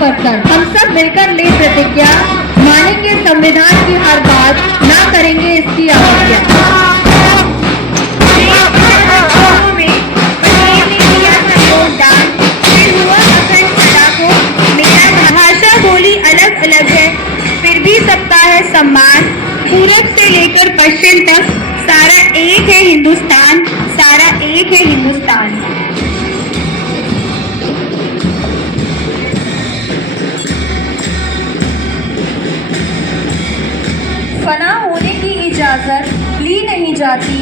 पत्थर। हम सब मिलकर ले प्रतिज्ञा, मानेंगे संविधान की हर बात, ना करेंगे इसकी अवज्ञा। भाषा बोली अलग अलग है, फिर भी सबका है सम्मान। पूरब से लेकर पश्चिम तक सारा एक है हिंदुस्तान, सारा एक है हिंदुस्तान। फना होने की इजाजत ली नहीं जाती,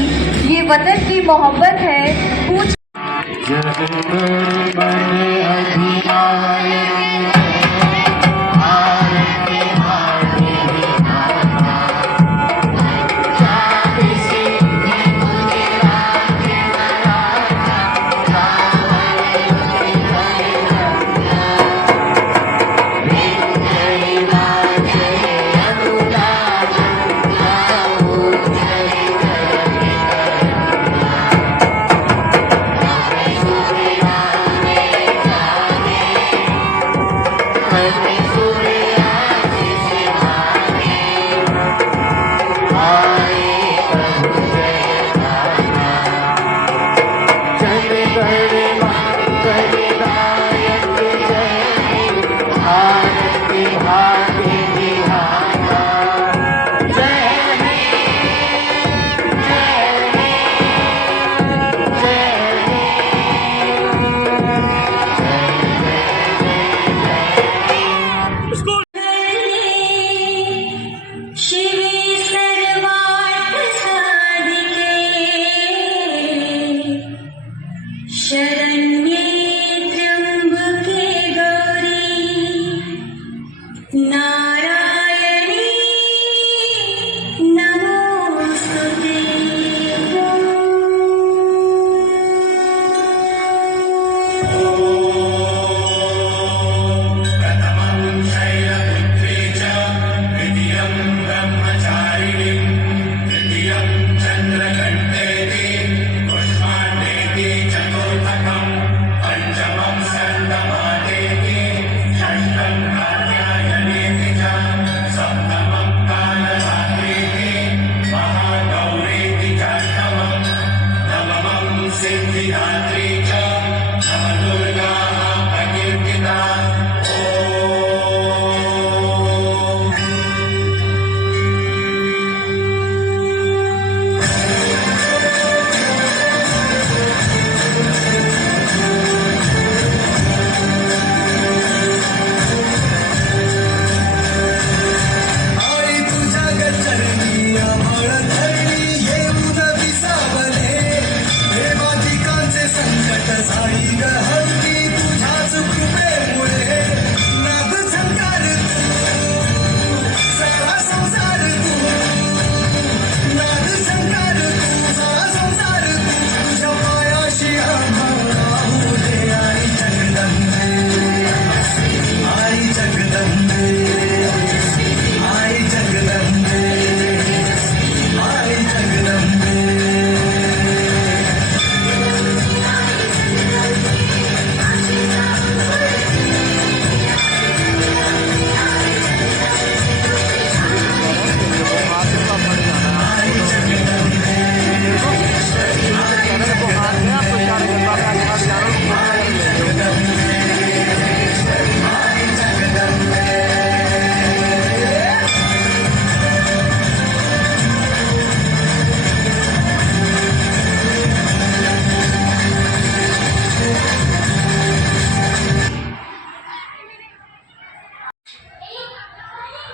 ये वतन की मोहब्बत है। पूछ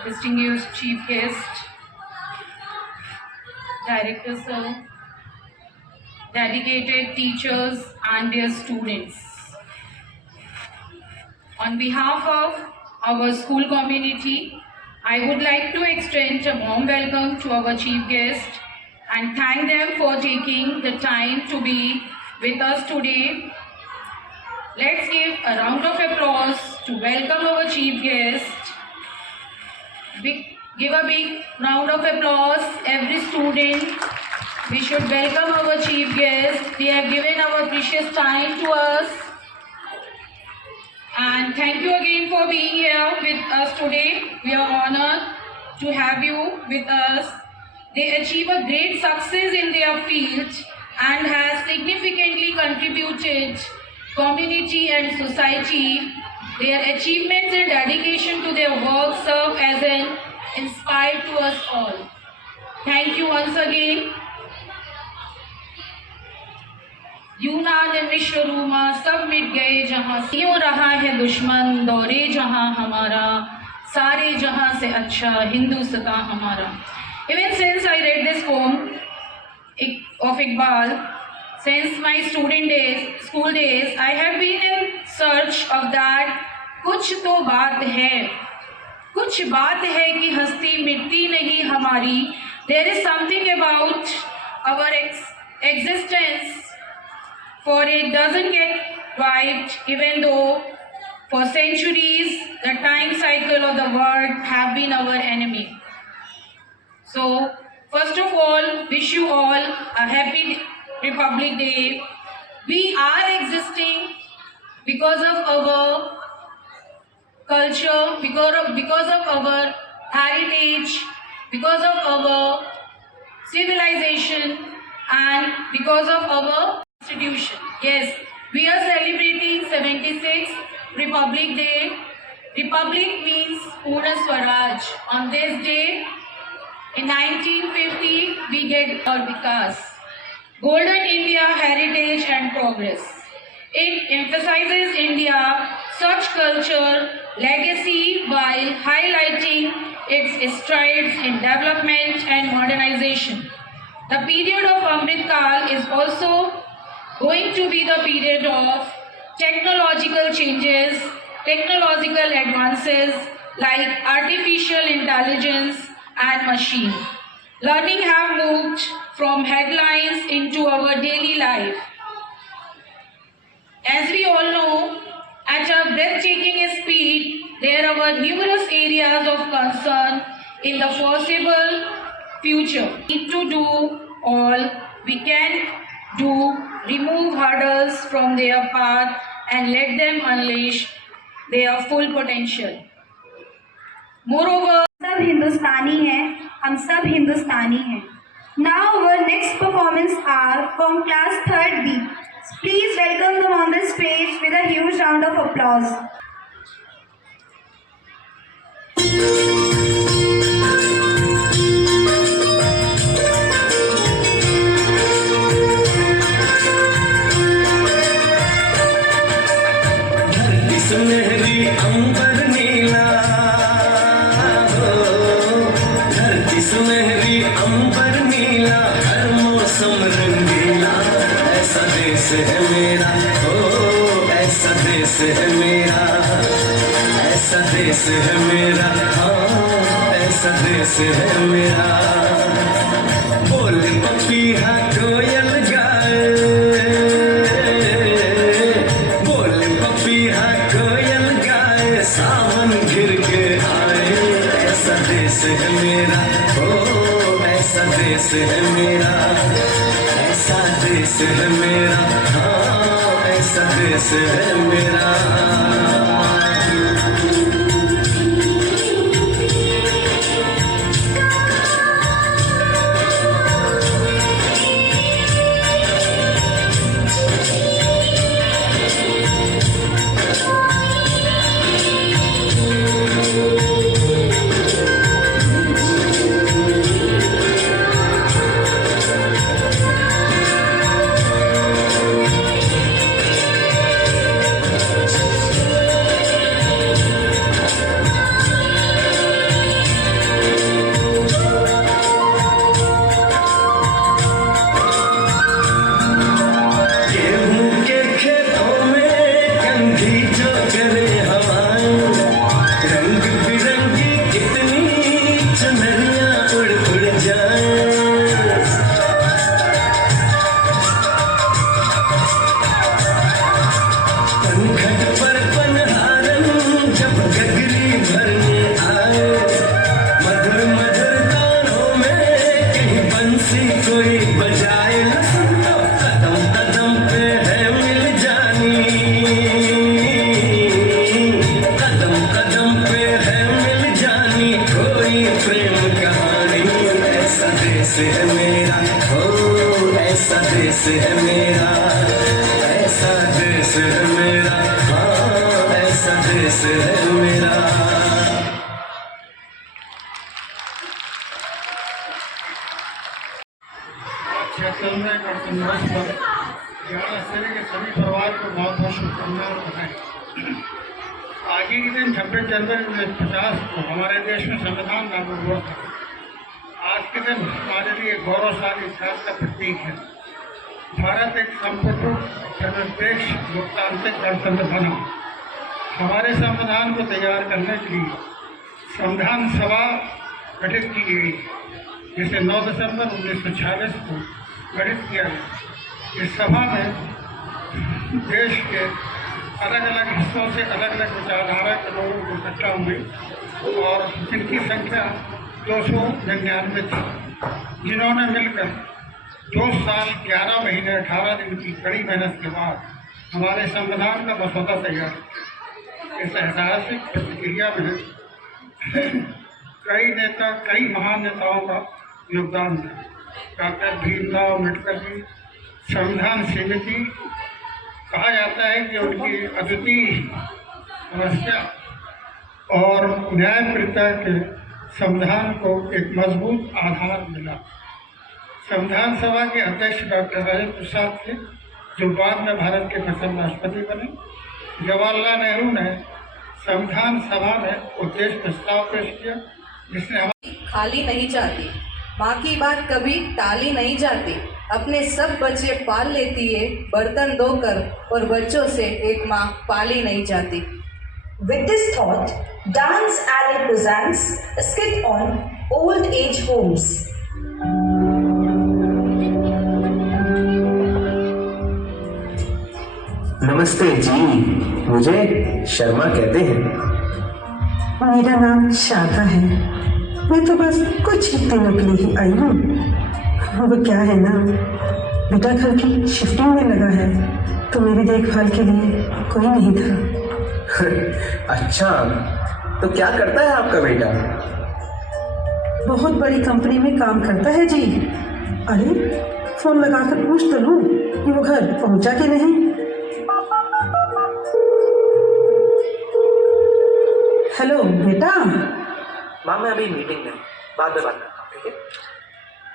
distinguished chief guest, director sir, dedicated teachers and their students. On behalf of our school community, I would like to extend a warm welcome to our chief guest and thank them for taking the time to be with us today. Let's give a round of applause to welcome our chief guest. Give a big round of applause, every student. We should welcome our chief guest. They have given our precious time to us. And thank you again for for being here with us today. We are honored to have you with us. They achieve a great success in their field and has significantly contributed community and society. Their achievements and dedication to their work serve as an inspire to us all. Thank you once again. यूना ने मिश्रूमा सब मिट गए जहाँ क्यों रहा है दुश्मन दौरे जहाँ हमारा सारे जहाँ से अच्छा हिंदुस्तान हमारा. Even since I read this poem of Iqbal, since my school days, I have been in search of that. कुछ तो बात है कि हस्ती मिटती नहीं हमारी. There is something about our existence, for it doesn't get wiped, even though for centuries the time cycle of the world have been our enemy. So, first of all, wish you all a happy Republic Day. We are existing because of our culture, because of our heritage, because of our civilization, and because of our institution. Yes, we are celebrating 76th Republic Day. Republic means Purna Swaraj. On this day, in 1950, we get our Vikas, Golden India Heritage and Progress. It emphasizes India, such culture, legacy while highlighting its strides in development and modernization. The period of Amrit Kal is also going to be the period of technological changes, technological advances like artificial intelligence and machine learning have moved from headlines into our daily life. As we all know, at a breathtaking speed, there are numerous areas of concern in the foreseeable future. We need to do all we can do, remove hurdles from their path and let them unleash their full potential. Moreover, सब हिंदुस्तानी हैं, हम सब हिंदुस्तानी हैं. Now our next performance are from class 3rd B. Please welcome them on the stage with a huge round of applause. सुनहरी अंबर नीला हो, धरती सुनहरी अंबर नीला, हर मौसम रंगीला. ऐसा देश है मेरा, हो ऐसा देश है मेरा, ऐसा देश है मेरा, हाँ ऐसा देश है मेरा. बोले पपीहा कोयल गाए, सावन घिर के आए. ऐसा देश है मेरा, ओ ऐसा देश है मेरा, ऐसा देश है मेरा, हाँ ऐसा देश है मेरा. कदम देश है मेरा, ऐसा देश है मेरा, हाँ ऐसा देश है मेरा। चलने का संघर्ष पर 11 श्रेणी के सभी परिवार को बहुत बहुत शुभकामनाएं बताएं। आगे के दिन 26 जनवरी 1950 को हमारे देश में संविधान लागू हुआ था। आज के दिन हमारे लिए गौरवशाली इतिहास का प्रतीक है। भारत एक संप्रभु धर्मनिरपेक्ष लोकतांत्रिक गणतंत्र बना। हमारे संविधान को तैयार करने के लिए संविधान सभा गठित की गई, जिसे 9 दिसंबर 1946 को गठित किया गया। इस सभा में देश के अलग अलग हिस्सों से अलग अलग विचारधारा के लोगों को इकट्ठा हुए और जिनकी संख्या 299 थी, जिन्होंने मिलकर 2 साल 11 महीने 18 दिन की कड़ी मेहनत के बाद हमारे संविधान का मसौदा तैयार किया। इस ऐतिहासिक प्रक्रिया में कई महान नेताओं का योगदान है। डॉक्टर भीमराव अम्बेडकर जी संविधान समिति कहा जाता है कि उनकी अद्वितीय समस्या और न्यायप्रियता के संविधान को एक मजबूत आधार मिला। संविधान सभा के अध्यक्ष डॉक्टर राजेंद्र प्रसाद थे, जो बाद में भारत के प्रथम राष्ट्रपति बने। जवाहरलाल नेहरू ने संविधान सभा में उद्देश्य प्रस्ताव पेश किया, जिसने खाली नहीं जाती, माँ की बात कभी टाली नहीं जाती। अपने सब बच्चे पाल लेती है बर्तन धोकर, और बच्चों से एक माँ पाली नहीं जाती। With this thought, Dance Alley presents a skit on old age homes. नमस्ते जी, मुझे शर्मा कहते हैं। मेरा नाम शारदा है। मैं तो बस कुछ दिनों के लिए ही आई हूँ। वो क्या है ना, बेटा घर की शिफ्टिंग में लगा है, तो मेरी देखभाल के लिए कोई नहीं था। अच्छा, तो क्या करता है आपका बेटा? बहुत बड़ी कंपनी में काम करता है जी। अरे फोन लगाकर पूछ तो लूँ कि वो घर पहुँचा कि नहीं। हेलो बेटा। माँ मैं अभी मीटिंग में, बाद में बात करता हूँ, ठीक है?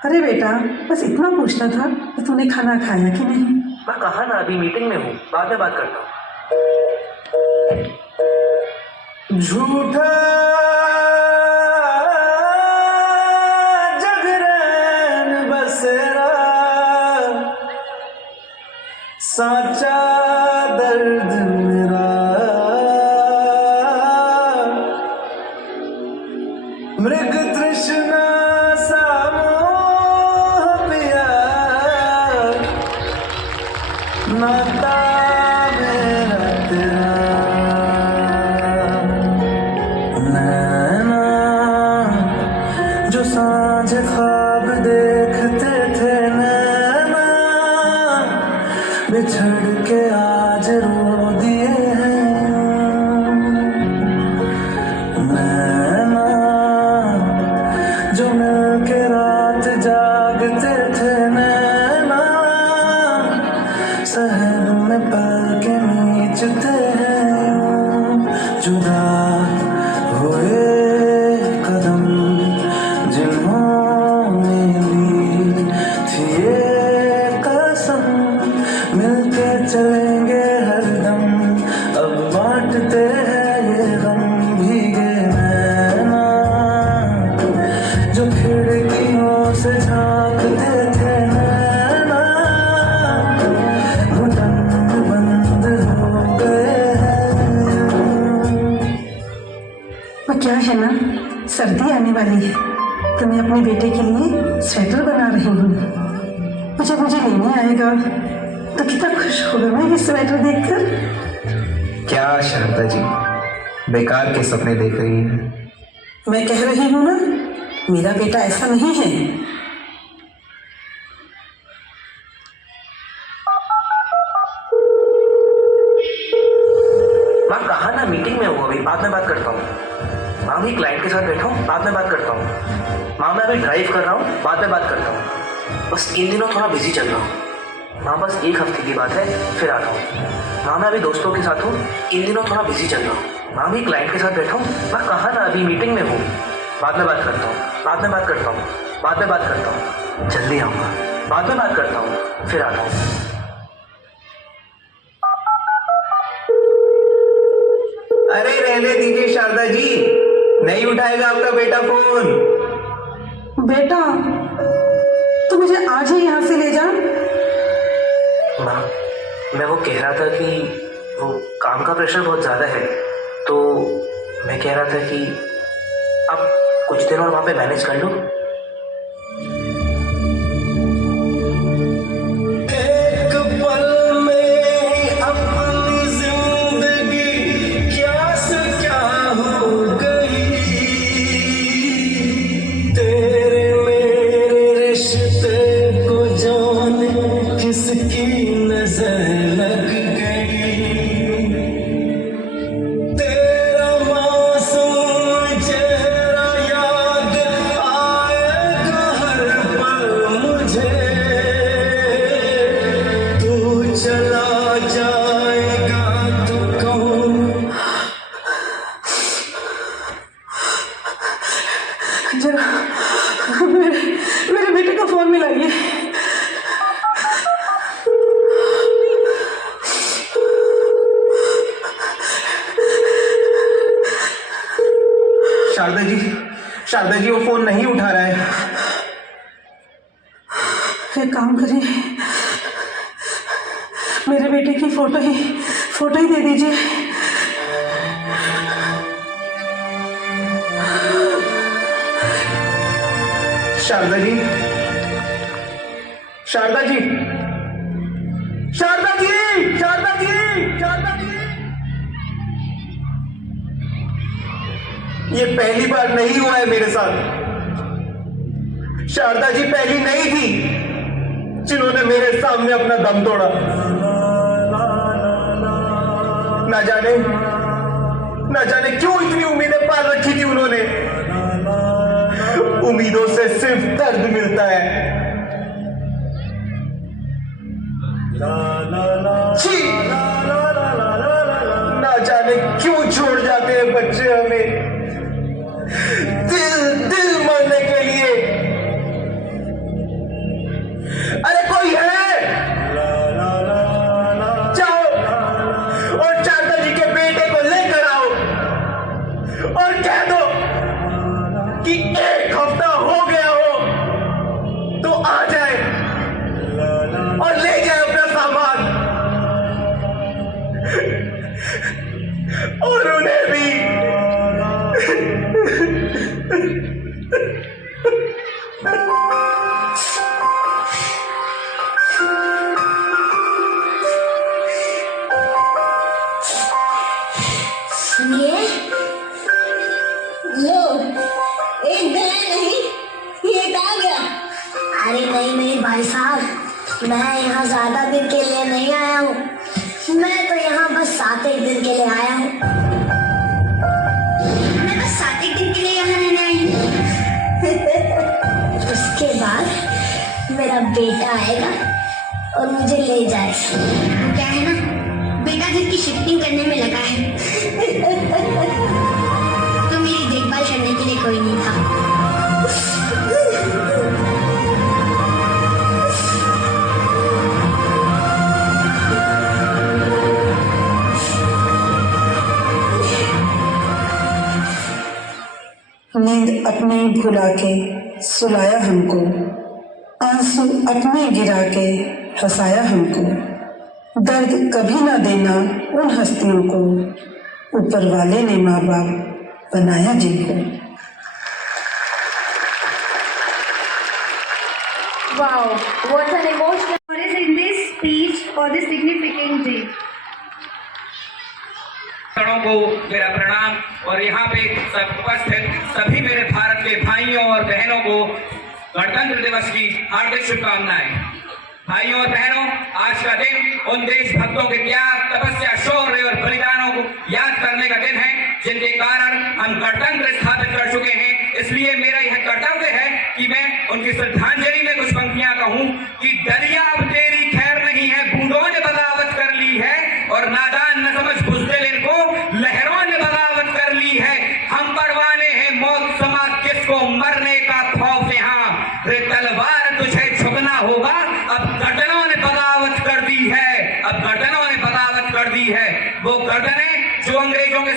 अरे बेटा, बस इतना पूछना था कि तूने खाना खाया कि नहीं। मैं कहा ना अभी मीटिंग में हूँ, बाद में बात करता हूँ। झूठा जगरैन बसेरा, साचा दर्द मेरा, मृग तृष्णा नाता मेरा तेरा, नैना जो सांझ ख्वाब देखते थे, नैना बिछड़ के आज रो दिए हैं, नैना जो मिल के रात जागते थे, नैना सहर में पल के नीचते हैं, जुदा हुए कदम जिन्होंने ली थी ये कसम, मिलके चलेंगे हरदम, अब बांटते हैं ये गम, भीगे नैना जो खिड़कियों से झांकते थे, नैना वो क्या है ना, सर्दी आने वाली है, तो मैं अपने बेटे के लिए स्वेटर बना रही हूँ। मुझे लेने आएगा तो कितना खुश होगा मैं ये स्वेटर देखकर। क्या शारदा जी, बेकार के सपने देख रही हैं। मैं कह रही हूँ ना, मेरा बेटा ऐसा नहीं है। माँ कहा ना मीटिंग में हूँ, अभी बाद में बात करता हूँ। माँ अभी क्लाइंट के साथ बैठा हूँ, बाद में बात करता हूँ। माँ मैं अभी ड्राइव कर रहा हूँ, बाद में बात करता हूँ। बस इन दिनों थोड़ा बिजी चल रहा हूँ। माँ बस एक हफ्ते की बात है, फिर आता हूँ। माँ मैं अभी दोस्तों के साथ हूँ, इन दिनों थोड़ा बिजी चल रहा हूँ। माँ भी क्लाइंट के साथ बैठा हूँ। मैं कहाँ ना, अभी मीटिंग में हूँ। बाद में बात करता हूँ, बाद में बात करता हूँ, बाद में बात करता हूँ। जल्दी आऊँगा, बाद में बात करता हूँ, फिर आता हूँ। अरे रहने दीजिए शारदा जी, नहीं उठाएगा आपका बेटा फोन। बेटा, तू मुझे आज ही यहाँ से ले जा। माँ मैं वो कह रहा था कि वो काम का प्रेशर बहुत ज़्यादा है, तो मैं कह रहा था कि आप कुछ दिन और वहाँ पे मैनेज कर लो। एक पल में अपनी जिंदगी क्या से क्या हो गई, तेरे मेरे रिश्ते को जाने किसकी नजर लग गई। तेरा मासूम चेहरा याद आएगा हर पल मुझे, तू चला जाएगा तो कौन। जरा मेरे बेटे का फोन मिलाइए। शारदा जी वो फोन नहीं उठा रहा है। एक काम करिए, मेरे बेटे की फोटो ही दे दीजिए। शारदा जी, शारदा जी, शारदा जी, शारदा जी, शारदा जी। ये पहली बार नहीं हुआ है मेरे साथ। शारदा जी पहली नहीं थी जिन्होंने मेरे सामने अपना दम तोड़ा। ना जाने क्यों इतनी उम्मीदें पाल रखी थी उन्होंने। उम्मीदों से सिर्फ दर्द मिलता है। छी! ना जाने क्यों छोड़ जाते हैं बच्चे हमें दिल मरने के लिए। अरे कोई है, जाओ और शारदा जी के बेटे को लेकर आओ और कह दो कि एक हफ्ता हो गया हो तो आ जाए और ले जाए अपना सामान, और उन्हें भी। ये लो, एक दिन नहीं, ये आ गया। अरे नहीं भाई साहब, मैं यहाँ ज्यादा दिन के लिए नहीं आया हूँ। मैं तो यहाँ बस 7-1 दिन के लिए आया हूँ। मैं बस 7-1 दिन के लिए यहाँ रहने आई हूँ। उसके बाद मेरा बेटा आएगा और मुझे ले जाएगा। वो क्या है ना, बेटा घर की शिफ्टिंग करने में लगा है। तो मेरी देखभाल करने के लिए कोई नहीं था। नींद अपने भुला के सुलाया हमको, आंसू अपने गिरा के हंसाया हमको। दर्द कभी ना देना उन हस्तियों को, ऊपर वाले ने माँ बाप बनाया जिनको। Wow, what an emotional is in this speech for this significant day. को मेरा प्रणाम, और यहाँ पे उपस्थित सभी मेरे भारत के भाइयों और बहनों को गणतंत्र दिवस की हार्दिक शुभकामनाएं। भाइयों और बहनों, आज का दिन उन देशभक्तों के त्याग, तपस्या, शौर्य और बलिदानों को याद करने का दिन है जिनके कारण हम गणतंत्र स्थापित कर चुके हैं। इसलिए मेरा यह कर्तव्य है कि मैं उनकी श्रद्धांजलि में कुछ पंक्तियां कहूं कि दरिया अब तेरी खैर नहीं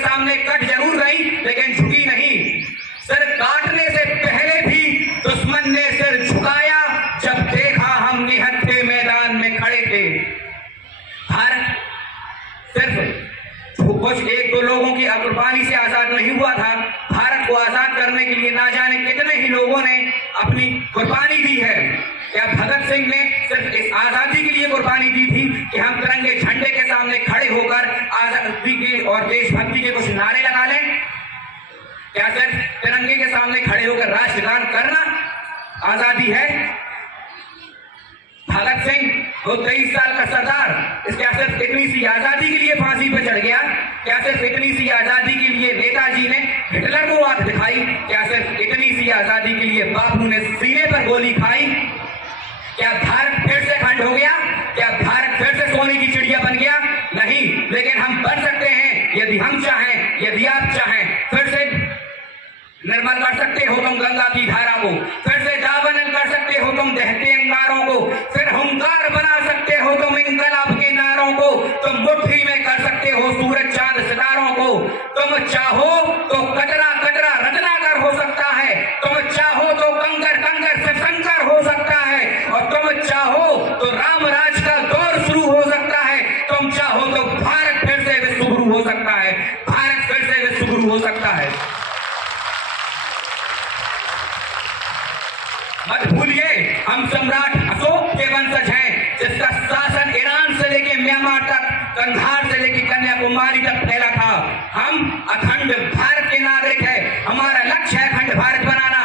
सामने कट जरूर गई लेकिन झुकी नहीं। सिर काटने से पहले भी दुश्मन ने सिर झुकाया जब देखा हम निहत्थे मैदान में खड़े थे। भारत सिर्फ कुछ एक दो लोगों की कुर्बानी से आजाद नहीं हुआ था। भारत को आजाद करने के लिए ना जाने कितने ही लोगों ने अपनी कुर्बानी दी है। क्या भगत सिंह ने सिर्फ इस आजादी के लिए कुर्बानी दी थी कि हम तिरंगे झंडे के सामने खड़े होकर आजादी के और देशभक्ति के कुछ नारे लगा लें? क्या सिर्फ तिरंगे के सामने खड़े होकर राष्ट्रगान करना आजादी है? भगत सिंह वो 23 साल का सरदार, क्या सिर्फ इतनी सी आजादी के लिए फांसी पर चढ़ गया? क्या सिर्फ इतनी सी आजादी के लिए नेताजी ने हिटलर को आंख दिखाई? क्या सिर्फ इतनी सी आजादी के लिए बापू ने सीने पर गोली खाई? क्या भारत फिर से खंड हो गया? क्या भारत फिर से सोने की चिड़िया बन गया? नहीं, लेकिन हम बन सकते हैं यदि हम चाहें, यदि आप चाहें। फिर से निर्मल कर सकते हो तुम गंगा की धारा को, फिर से दावनल कर सकते हो तुम दहते अंगारों को, फिर हुंकार बना सकते हो तुम इंकलाब के नारों को, तुम मुट्ठी में कर सकते हो सूरज चांद सितारों को। तुम चाहो तो कटरा कटरा रत्नाकर हो सकता है, तुम चाहो तो कंकर कंकर शिवशंकर हो सकता है, और तुम चाहो तो रामराज का दौर शुरू हो सकता है। तुम चाहो तो भारत फिर से विश्वगुरु हो सकता है, भारत फिर से विश्वगुरु हो सकता है। मत भूलिए हम सम्राट अशोक के वंशज हैं, जिसका शासन ईरान से लेके म्यांमार तक, कंधार से लेके कन्याकुमारी तक फैला था। हम अखंड भारत के नागरिक हैं, हमारा लक्ष्य है अखंड भारत बनाना।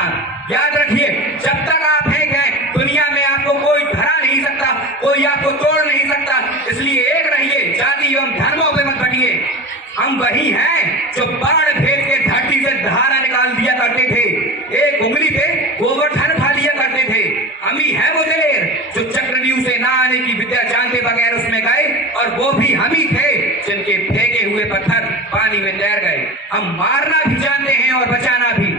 याद रखिए, जब तक आप हैं दुनिया में आपको कोई हरा नहीं सकता, कोई आपको तोड़ नहीं सकता। इसलिए एक रहिए, जाति एवं धर्मों पे मत बटिए। हम वही हैं जो बाढ़ भेद के धरती से धारा निकाल दिया करते थे, एक उंगली पे गोवर्धन खा लिया करते थे। हम ही हैं वो दिलेर जो चक्रव्यूह से ना आने की विद्या जानते बगैर उसमें गए, और वो भी हम ही थे जिनके फेंके हुए पत्थर पानी में तैर गए। हम मारना भी जानते हैं और बचाना भी।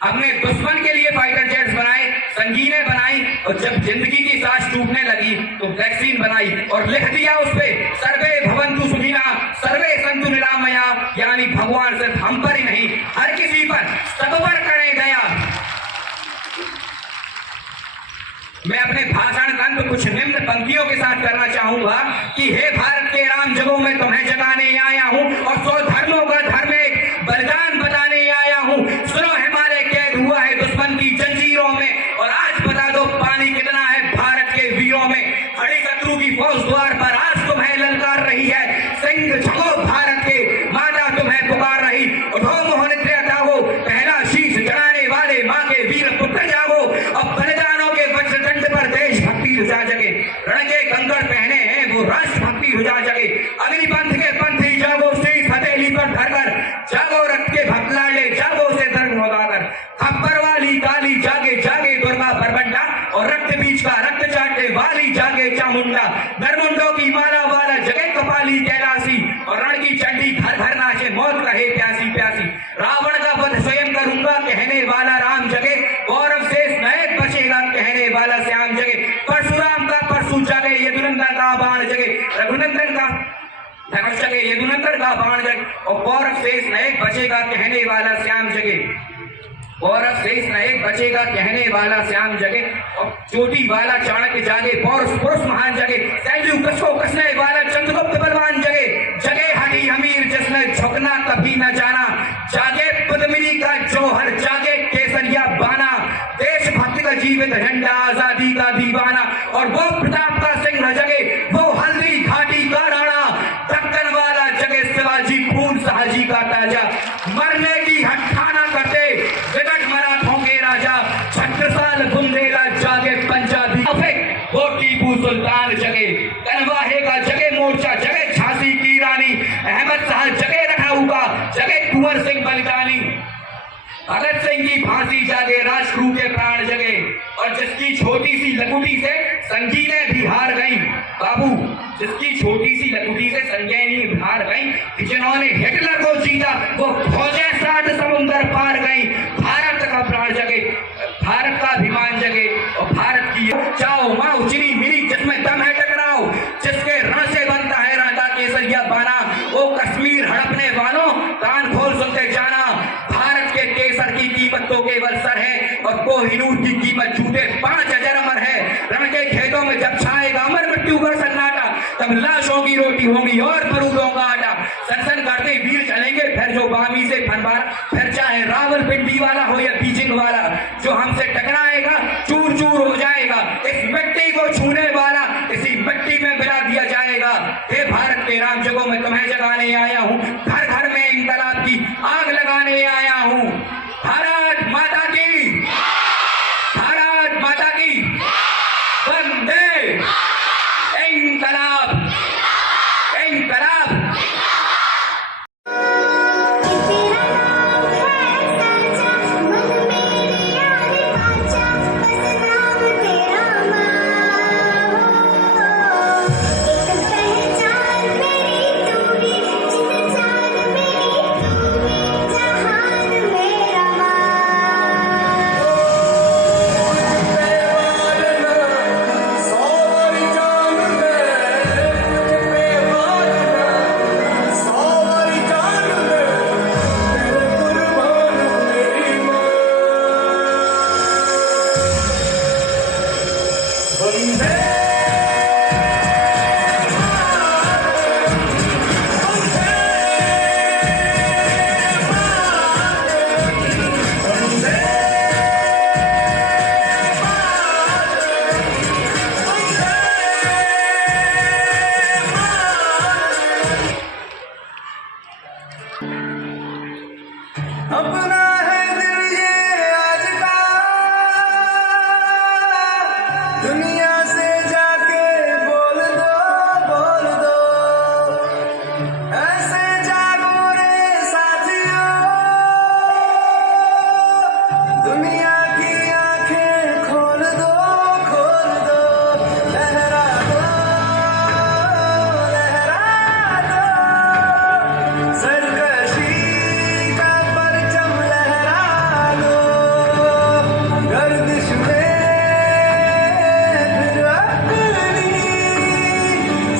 अपने दुश्मन के लिए फाइटर जेट्स बनाए, संगीनें बनाई, और जब जिंदगी की सांस टूटने लगी तो वैक्सीन बनाई और लिख दिया उस पे सर्वे भवन्तु सुखिनः सर्वे सन्तु निरामया, यानी भगवान सिर्फ हम पर ही नहीं हर किसी पर सब पर करे दया। मैं अपने भाषण का अंत कुछ निम्न पंक्तियों के साथ करना चाहूंगा कि हे भारत के राम जगों में तुम्हें जगाने आया हूं, और 100 धर्मों का धर्म एक बलिदान बताने आया हूं। सुनो हिमालय कैद हुआ है दुश्मन की जंजीरों में, और आज बता दो पानी कितना है भारत के वीरों में। खड़ी शत्रु की फौज द्वार पर आज तुम्हें ललकार रही है, सिंह झको भारत के माता तुम्हें पुकार रही। उठो मोहनित्र्य तागो, पहला शीश चढ़ाने वाले माँ के वीर पुत्र जागो, अब बलिदानों के वज्रदंड पर देशभक्ति रुझा जगे। रण के कंकड़ पहने हैं वो राष्ट्रभक्ति रुझा जगे। अग्निपंथ के पंथी जागो, शीश हथेली पर धरकर जागो, रक्त के भक्त लाडले जागो से दर्द होगाकर। खप्पर वाली काली जागे जागे दुर्गा बरबंडा, और रक्त बीच का रक्त चाटने वाली जागे चामुंडा। नरमुंडों की माला वाला जगे कपाली कैलासी, और रण की चंडी घर घर नाचे मौत कहे प्यासी प्यासी। रावण का वध स्वयं करूंगा कहने वाला राम जगे, गौरव शेष नायक बचेगा कहने वाला श्याम जगे। परशुराम का परशु जगे, यदुनंदन का बाण जगे, रघुनंदन का धनुष जगे, यदुनंदन का बाण जगे, और गौरव शेष नायक बचेगा कहने वाला श्याम जगे। गौरव शेष नायक बचेगा कहने वाला श्याम जगे, और चोटी वाला चाणक्य जागे, पौरुष पुरुष महान जगे। सैलू कसको कसने वाला चंद्रगुप्त बलवान जगे, जगे हठी हमीर जिसने झुकना कभी न जाना। जागे पद्मिनी का जौहर, जागे केसरिया बाना, देशभक्ति का जीवित झंडा, आजादी का दीवाना। और वो प्रताप का सिंह जगे, वो हल्दी घाटी का राणा, दक्कन वाला जगे शिवाजी खून शाहजी का ताजा। मरने की हठाना करते विकट मराठों के राजा, छत्रसाल बुंदेला जागे पंजाबी, वो टीपू सुल्तान जगे, कनवाहे का जगे मोर्चा, जगे झांसी की रानी, अहमद शाह जगे रखाऊ का, जगे कुंवर सिंह बलिदानी। भगत सिंह की फांसी जागे, राजगुरु के प्राण जगे, और जिसकी छोटी सी लकुटी से संगीनें भी हार गई। बाबू, जिसकी छोटी सी लकुटी से संगीनें भी हार गई, जिन्होंने हिटलर को जीता, वो फौजें 7 समुंदर पार गई। भारत का प्राण जगे, भारत का अभिमान जगे, और भारत की चाओ माँ उचनी मिली जिसमें दम है टकराओ, जिसके रण से बनता है राजा केसरिया बाना। वो कश्मीर हड़पने वालों और कोहिनूर की कीमत छूटे 5,000 अमर है। रण के खेतों में जब छाएगा अमर मृत्यु का सन्नाटा, तब लाशों की रोटी होगी और बरूदों का आटा। सनसन करते वीर चलेंगे फिर जो बामी से फनबार, फिर चाहे रावलपिंडी वाला हो या बीजिंग वाला, जो हमसे टकराएगा चूर चूर हो जाएगा। इस मिट्टी को छूने वाला इसी मिट्टी में मिला दिया जाएगा। हे भारत के राम जगों में तुम्हें जगाने आया हूँ, घर घर में इंकलाब की आग लगाने आया हूँ। भारत माता की, भारत माता की, वंदे इंकलाब, इंकलाब। अपना है दिल ये आज का, दुनिया से जाके बोल दो, ऐसे जागो रे साथियों, दुनिया की आंखें खोल दो, लहरा दो, सरकशी का परचम लहरा दो, गर्दिश में फिर अपनी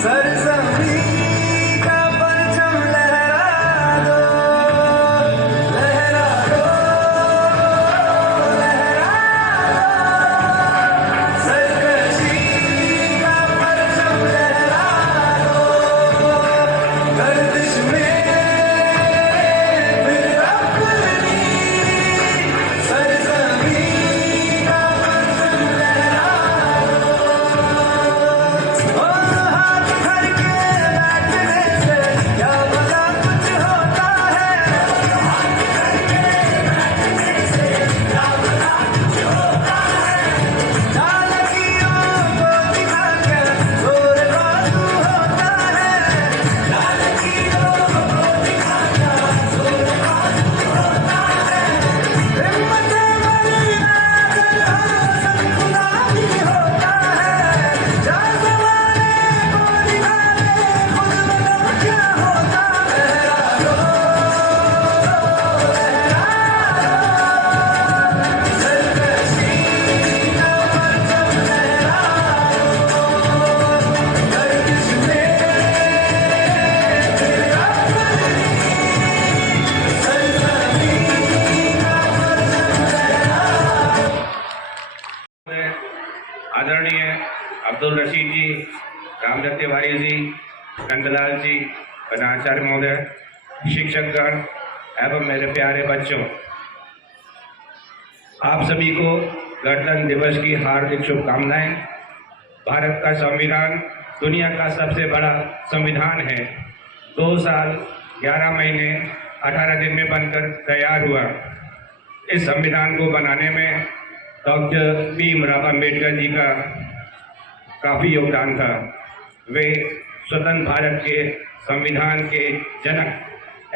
सरजमी का परचम लहरा दो, सरकशी का परचम लहरा दो, गर्दिश में फिर अपनी सरजमी का परचम लहरा दो। हाथ भर के बैठने से क्या भला कुछ होता है, हाथ भर के बैठने से क्या भला कुछ होता है, चालाकियों को दिखा के जोर बाजू होता है, चालाकियों को दिखा के जोर बाजू होता है, हिम्मत वाली आदत सब खुदा भी होता है, जा ज़माने को दिखा दे खुद बताओ क्या होता है, सरकशी का परचम लहरा दो, गर्दिश में फिर अपनी सरजमी का परचम लहरा दो। आदरणीय अब्दुल रशीद जी, रामदत्त तिवारी जी, नंदलाल जी, आचार्य महोदय, शिक्षकगण एवं मेरे प्यारे बच्चों, आप सभी को गणतंत्र दिवस की हार्दिक शुभकामनाएं। भारत का संविधान दुनिया का सबसे बड़ा संविधान है। 2 साल 11 महीने 18 दिन में बनकर तैयार हुआ। इस संविधान को बनाने में डॉक्टर भीमराव अंबेडकर जी का काफ़ी योगदान था। वे स्वतंत्र भारत के संविधान के जनक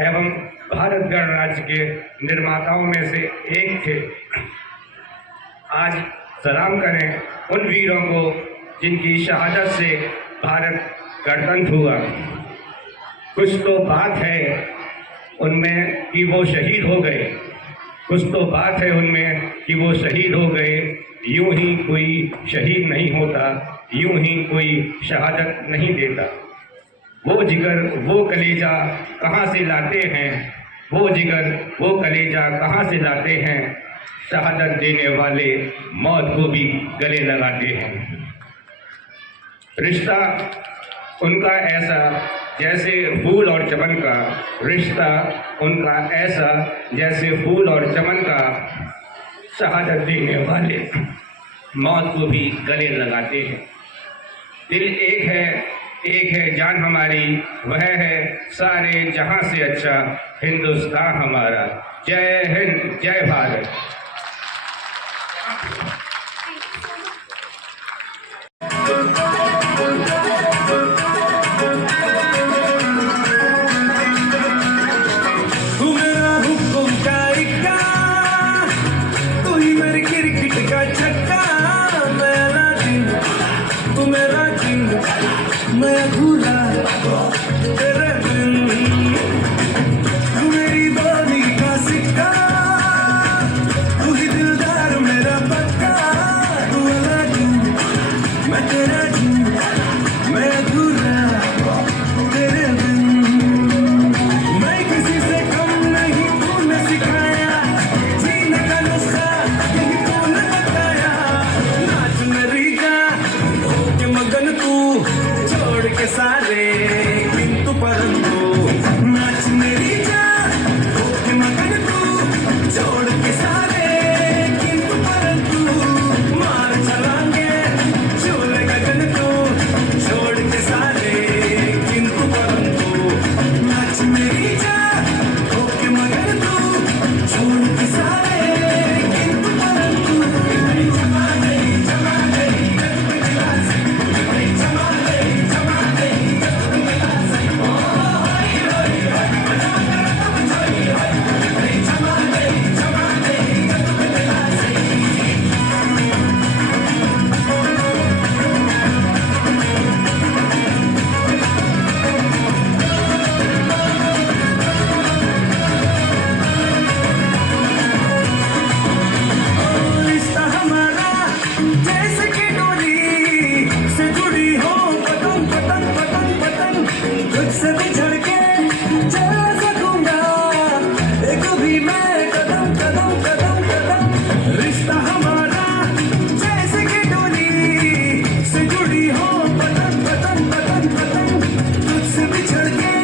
एवं भारत गणराज्य के निर्माताओं में से एक थे। आज सलाम करें उन वीरों को जिनकी शहादत से भारत गणतंत्र हुआ। कुछ तो बात है उनमें कि वो शहीद हो गए, कुछ तो बात है उनमें कि वो शहीद हो गए। यूं ही कोई शहीद नहीं होता, यूं ही कोई शहादत नहीं देता। वो जिगर वो कलेजा कहाँ से लाते हैं, वो जिगर वो कलेजा कहाँ से लाते हैं। शहादत देने वाले मौत को भी गले लगाते हैं। रिश्ता उनका ऐसा जैसे फूल और चमन का, रिश्ता उनका ऐसा जैसे फूल और चमन का, शहादत देने वाले मौत को भी गले लगाते हैं। दिल एक है जान हमारी, वह है सारे जहां से अच्छा हिंदुस्तान हमारा। जय हिंद, जय भारत। तू मेरा हुक्म का इक्का, तू ही मेरी क्रिकेट का छक्का। मेरा दिन, तू मेरा किंग, मैं अधूरा तेरे बिन। तू मेरी बानी का सिक्का, तू ही दिलदार मेरा पक्का। तू वाला दिन, मैं तेरा दिन, मैं अधूरा तेरे बिन। मैं किसी से कम नहीं, तूने सिखाया जीने का नुस्खा, यही तूने बताया। नाच मेरी जान के मगन तू, छोड़ के सारे किंतु परंतु। नाच मेरी जान के मगन तू, छोड़ के सारे किंतु परंतु। मार चलांगे झूले गगन तू, छोड़ के सारे किंतु परंतु। नाच मेरी जान के मगन तू, छोड़ के सारे किंतु परंतु। जमा गई जमा गई जमा गई जमा गई जमा गई रिश्ता हमारा जैसे कि डोरी से जुड़ी हो, पतंग पतंग पतंग पतंग। तुझसे बिछड़ के चला सकूंगा एक भी मैं कदम कदम कदम कदम। रिश्ता हमारा जैसे कि डोरी से जुड़ी हो, पतंग पतंग पतंग पतंग। तुझसे बिछड़ के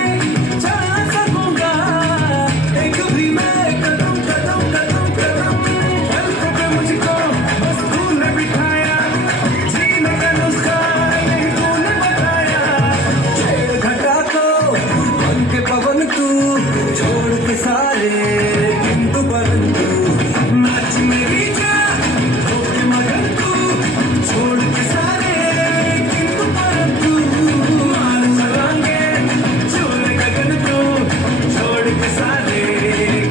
चला सकूंगा एक भी मैं कदम कदम कदम कदम। पलकों पे मुझको बस तूने बिठाया, जीने का नुस्खा नहीं तूने बताया। छेड़ घटा को बन के पवन तू, छोड़ के सारे किंतु परंतु। नाच मेरी जान के मगन तू, छोड़ के सारे किंतु परंतु। मार चलांगे झूले गगन तू, छोड़ के सारे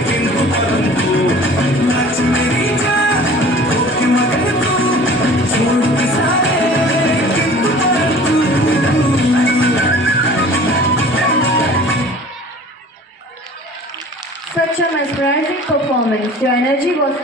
किंतु परंतु। नाच मेरी जान के मगन तू, छोड़ के सारे किंतु परंतु। Such a mesmerizing performance. Your energy was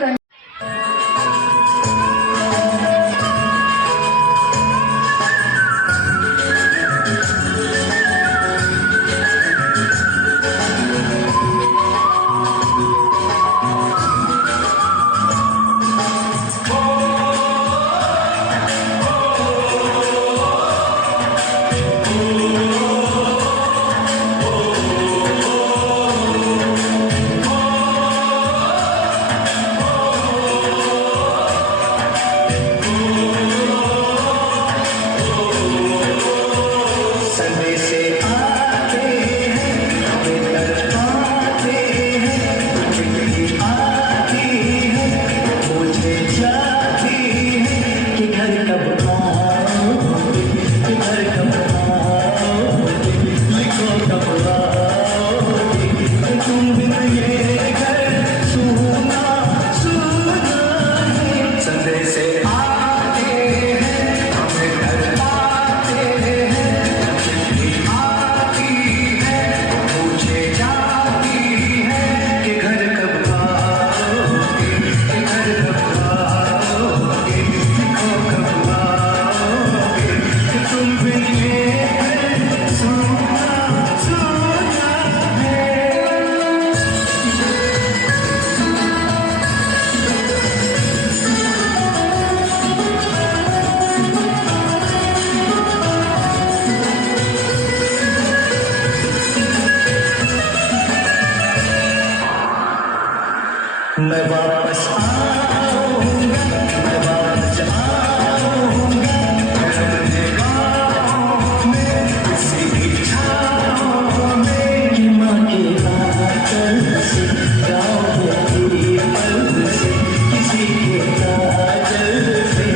मैं वापस आऊंगा, मैं वापस आऊंगा, तेरे गाँव में किसी की छाँव में, माँ के आंचल से, गाँव के पल से, किसी के काजल से,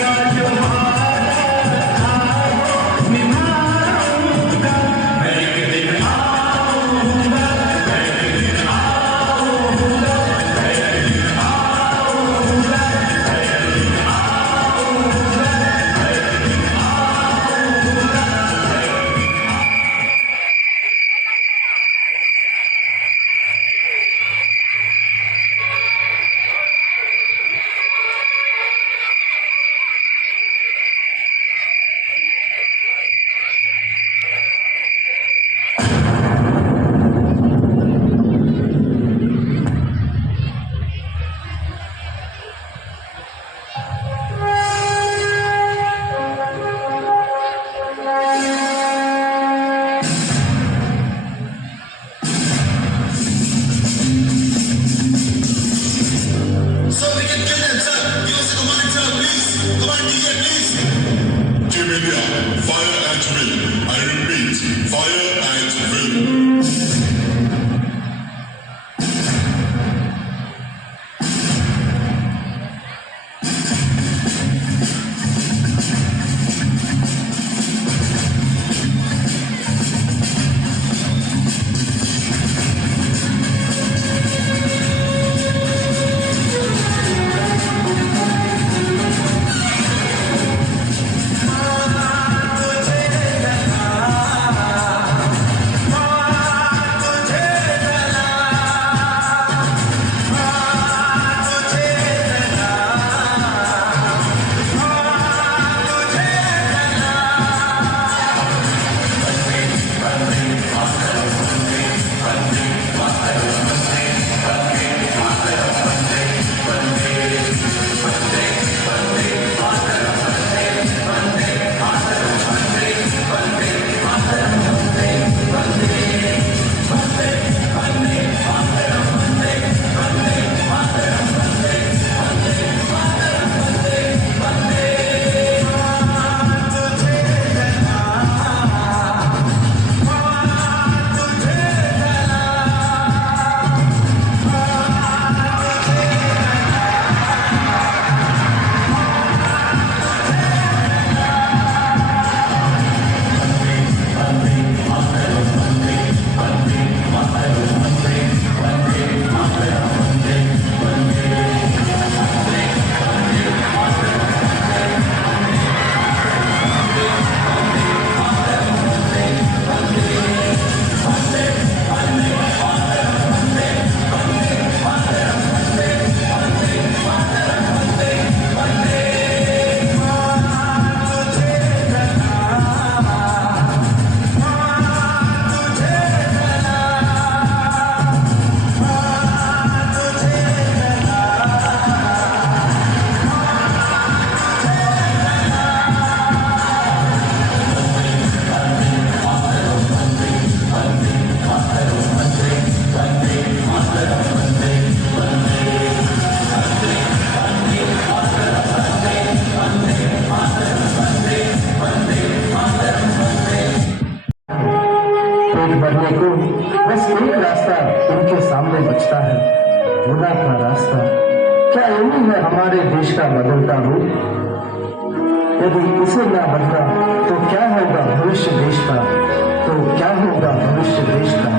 या जो वादा था वो निभाऊंगा, मैं एक दिन आऊंगा, मैं एक दिन आऊंगा, मैं एक दिन आऊंगा, मैं एक दिन आऊंगा, मैं एक दिन आऊंगा। बढ़ने को बस एक रास्ता उनके सामने बचता है, खुदा का रास्ता। क्या यही है हमारे देश का बदलता रूप? यदि इसे ना बदला तो क्या होगा भविष्य देश का? तो क्या होगा भविष्य देश का?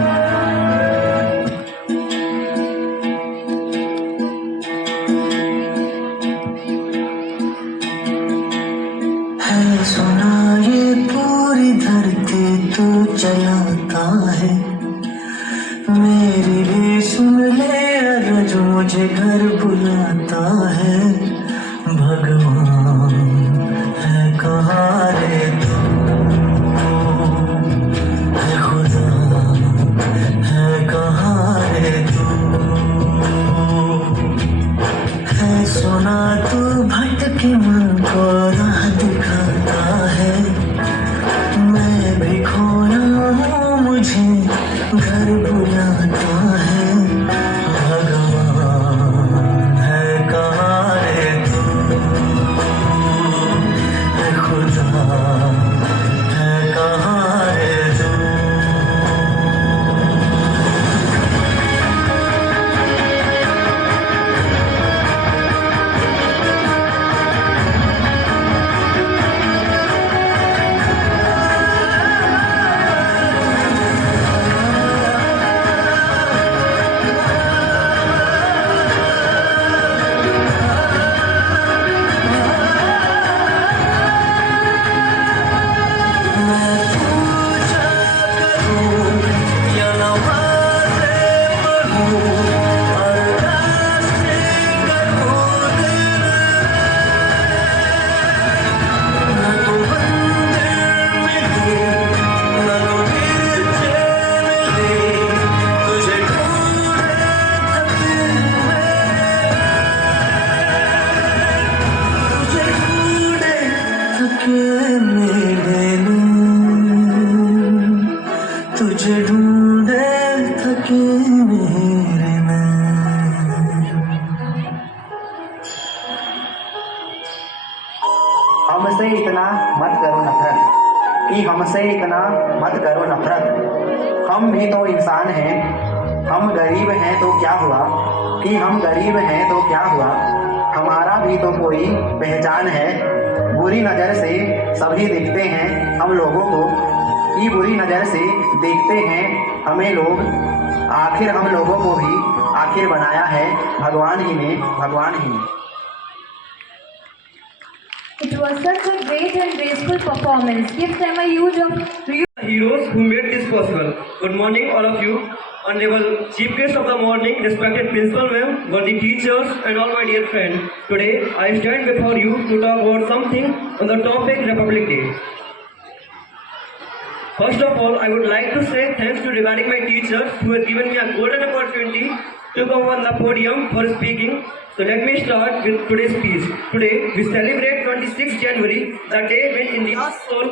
है सुना ये पूरी धरती तू चलाता है, मेरी भी सुन ले अरज मुझे घर बुलाता है। भगवान है कहाँ रे तू, है खुदा है कहाँ रे तू, है सुना तू भटकी मन को राह दिखाता है। मैं भी खोया हूँ मुझे घर बुलाता है। भगवान इतना मत करो नफरत, कि हमसे इतना मत करो नफरत। हम भी तो इंसान हैं, हम गरीब हैं तो क्या हुआ, कि हम गरीब हैं तो क्या हुआ, हमारा भी तो कोई पहचान है। बुरी नज़र से सभी देखते हैं हम लोगों को, कि बुरी नज़र से देखते हैं हमें लोग। आखिर हम लोगों को भी आखिर बनाया है भगवान ही ने, भगवान ही ने। It was such a great and graceful performance. Give them a huge Heroes who made this possible. Good morning, all of you. Honorable Chief Guest of the morning, respected Principal Ma'am, worthy teachers, and all my dear friends. Today, I stand before you to talk about something on the topic Republic Day. First of all, I would like to say thanks to regarding my teachers who have given me a golden opportunity to come on the podium for speaking. So let me start with today's speech. Today, we celebrate 26th January, the day when India's soul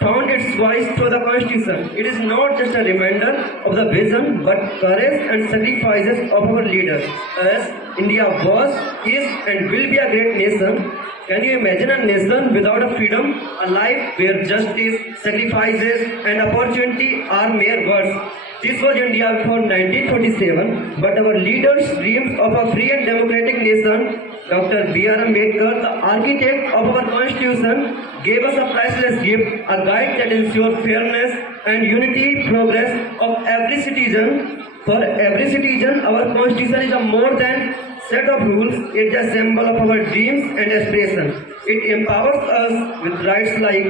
found its voice through the Constitution. It is not just a reminder of the vision, but courage and sacrifices of our leaders. As India was, is, and will be a great nation. Can you imagine a nation without a freedom? A life where justice, sacrifices, and opportunity are mere words. This was India before 1947, but our leaders' dreams of a free and democratic nation, Dr. B.R. Ambedkar, the architect of our constitution, gave us a priceless gift, a guide that ensures fairness and unity, progress of every citizen. For every citizen, our constitution is a more than set of rules. It is a symbol of our dreams and aspirations. It empowers us with rights like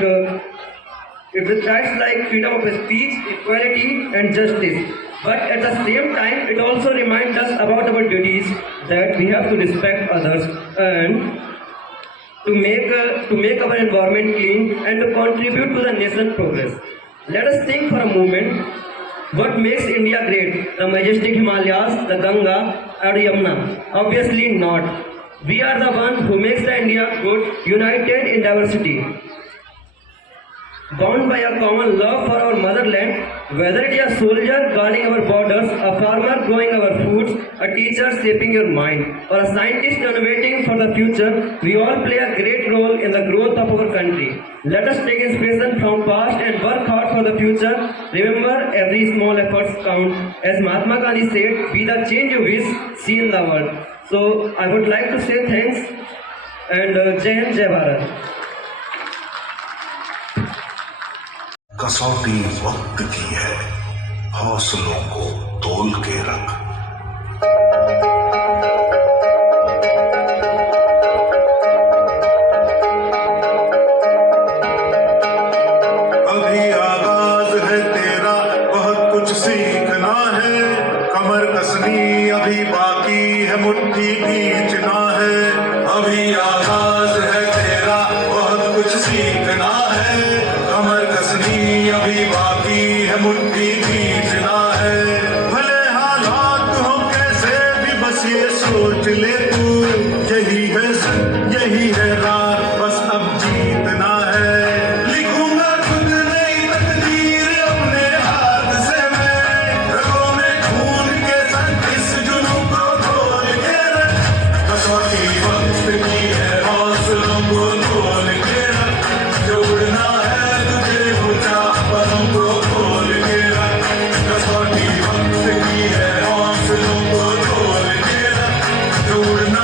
freedom of speech, equality, and justice. But at the same time, it also reminds us about our duties, that we have to respect others and to make our environment clean and to contribute to the nation's progress. Let us think for a moment. What makes India great? The majestic Himalayas, the Ganga, or Yamuna? Obviously not. We are the ones who makes the India good, united in diversity. Bound by a common love for our motherland, whether it is a soldier guarding our borders, a farmer growing our foods, a teacher shaping your mind, or a scientist innovating for the future, we all play a great role in the growth of our country. Let us take inspiration from past and work hard for the future. Remember, every small effort counts. As Mahatma Gandhi said, be the change you wish, see in the world. So, I would like to say thanks and Jai Hind, Jai Bharat. कसौटी वक्त की है, हौसलों को तोल के रख। अभी आगाज है तेरा, बहुत कुछ सीखना है, कमर कसनी अभी बाकी है, मुट्ठी खींचना है। अभी आगाज है तेरा, बहुत कुछ सीखना है, कमर कसनी अभी बाकी है, मुट्ठी खींचना है। भले हालात हो कैसे भी, बस ये सोच ले तू, यही है सच, यही है रात, बस अब जीतना है। लिखूंगा खुद नई तकदीर अपने हाथ से मैं, रगों में खून के संग इस जुनून को खोल के रख। कसौटी वक्त की है, हौसलों को तोल के रख, जो उड़ना है तुझे ऊंचा, पलों को खोल के रख। कसौटी वक्त की है, हौसलों को तोल के रख, जो उड़ना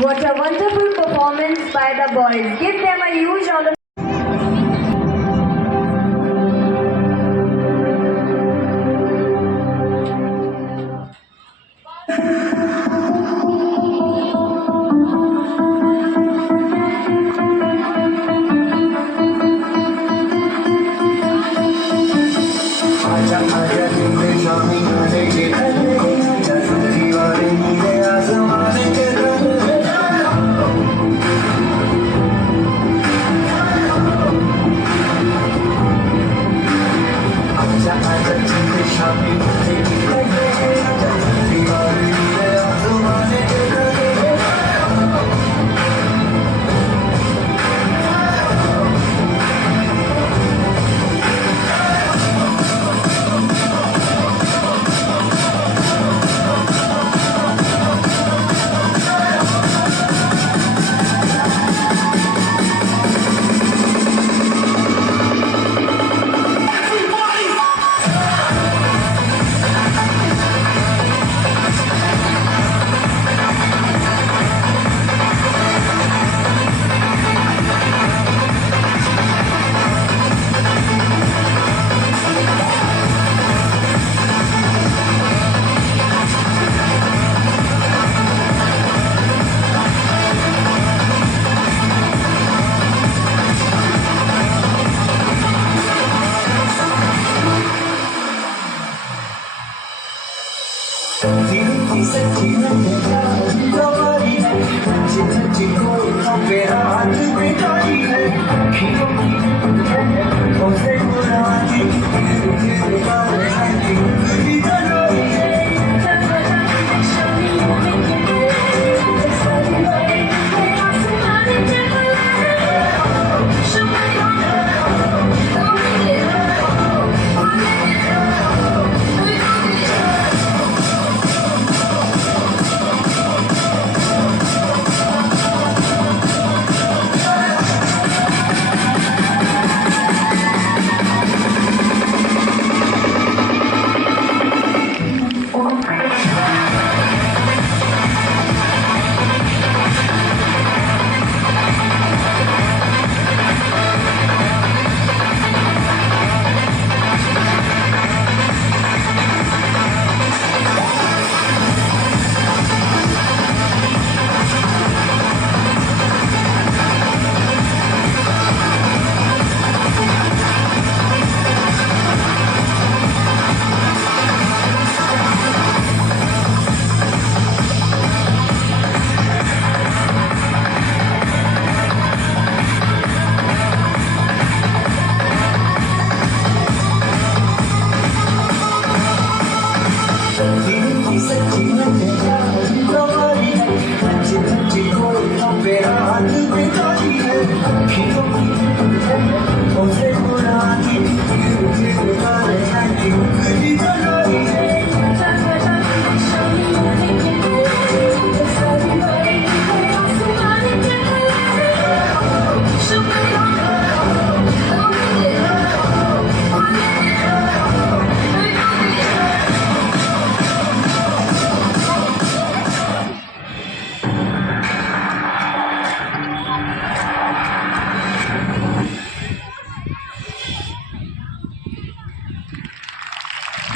What a wonderful performance by the boys. Give them a huge round of आजा आजा जिंदे शामी आने के दीवारे नीले आसमाने के आजा आजा जिंदे शामी आने के दीवारे नीले आसमाने के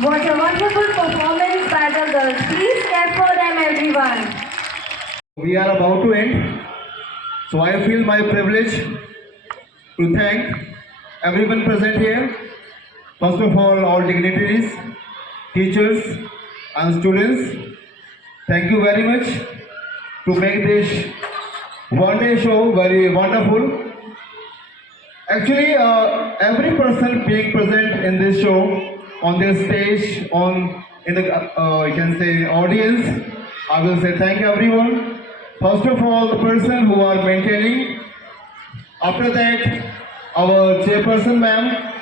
What a wonderful performance by the girls. Please clap for them, everyone. We are about to end, so I feel my privilege to thank everyone present here. First of all dignitaries, teachers and students. Thank you very much to make this one-day show very wonderful. Actually, every person being present in this show, on this stage, in the you can say audience, I will say thank everyone. First of all, the person who are maintaining. After that, our chairperson ma'am,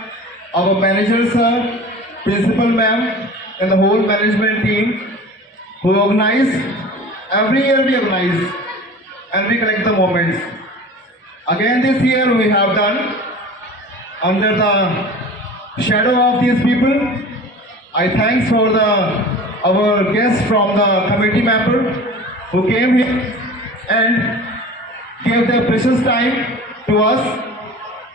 our manager sir, principal ma'am, and the whole management team who organize. Every year we organize and we collect the moments. Again this year we have done under the shadow of these people. I thanks for our guests from the committee member who came here and gave their precious time to us.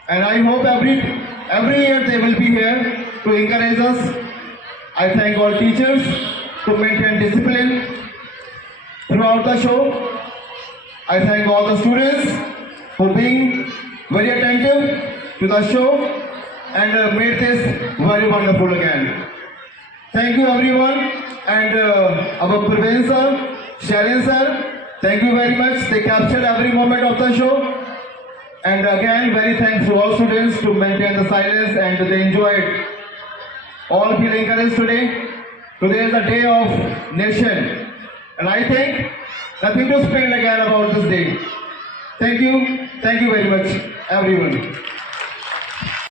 And I hope every year they will be here to encourage us. I thank all teachers to maintain discipline throughout the show. I thank all the students for being very attentive to the show and made this very wonderful again. Thank you everyone, and our Praveen sir, Sharon sir, thank you very much. They captured every moment of the show. And again, very thanks to all students to maintain the silence and they enjoyed. All feel encouraged today. Today is the day of nation. And I think nothing to speak again about this day. Thank you very much everyone.